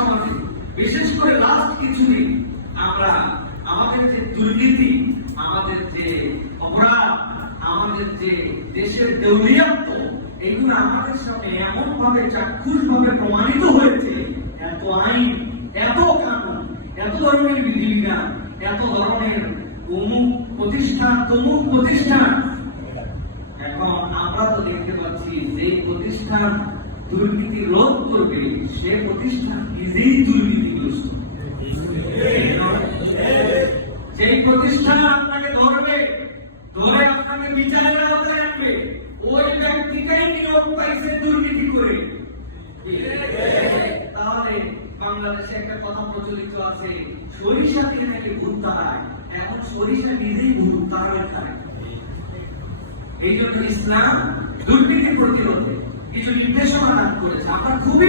সমাজে, বিশেষ করে লাস্ট কিছুদিন আমরা আমাদের যে দুর্নীতি, আমাদের যে অপরাধ, আমাদের যে দেশের দেউলিয়াত্ব, এগুলো আমাদের সামনে এমন ভাবে চাক্ষুষ ভাবে প্রমাণিত হয়েছে। এত আইন, এত কানুন, এত ধরনের বিধিবিধান, এত ধরনের অমুক প্রতিষ্ঠান তমুক প্রতিষ্ঠান, এখন আমরা তো দেখতে পাচ্ছি যে প্রতিষ্ঠান দুর্নীতি রোধ করবে সে প্রতিষ্ঠান নিজেই দুর্নীতিগ্রস্ত। যে প্রতিষ্ঠান আপনাকে ধরবে, ধরে আপনাকে বিচারের আওতায় আনবে, ওই ব্যক্তিকেই নিয়োগ পাইছে দুর্নীতি করে। তাহলে বাংলাদেশে একটা কথা প্রচলিত আছে, সরিষা দিয়ে নাকি ভূত তাড়ায়। এখন সরিষা নিজেই ভূত তাড়ায় খায়। এই জন্য ইসলাম দুর্নীতি প্রতিরোধে কিছু নির্দেশনা দান করেছে। আমরা খুবই